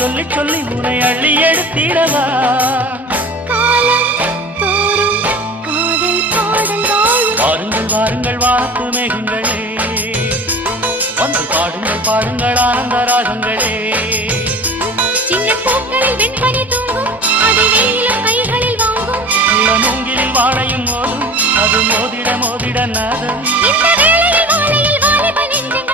சொல்லி சொல்லி உனை அள்ளி எடுத்திடவா வாருங்கள் வாருங்கள் வாத்து மேகங்களே வந்து பாடுங்கள் பாடுங்கள் ஆனந்த ராகங்களே சின்ன பூக்களில் வெண்பனி தூங்கும் அது வெயிலும் கைகளில் வாங்கும் மூங்கிலில் வாழையும் மோதும் அது மோதிட மோதிட நாதம்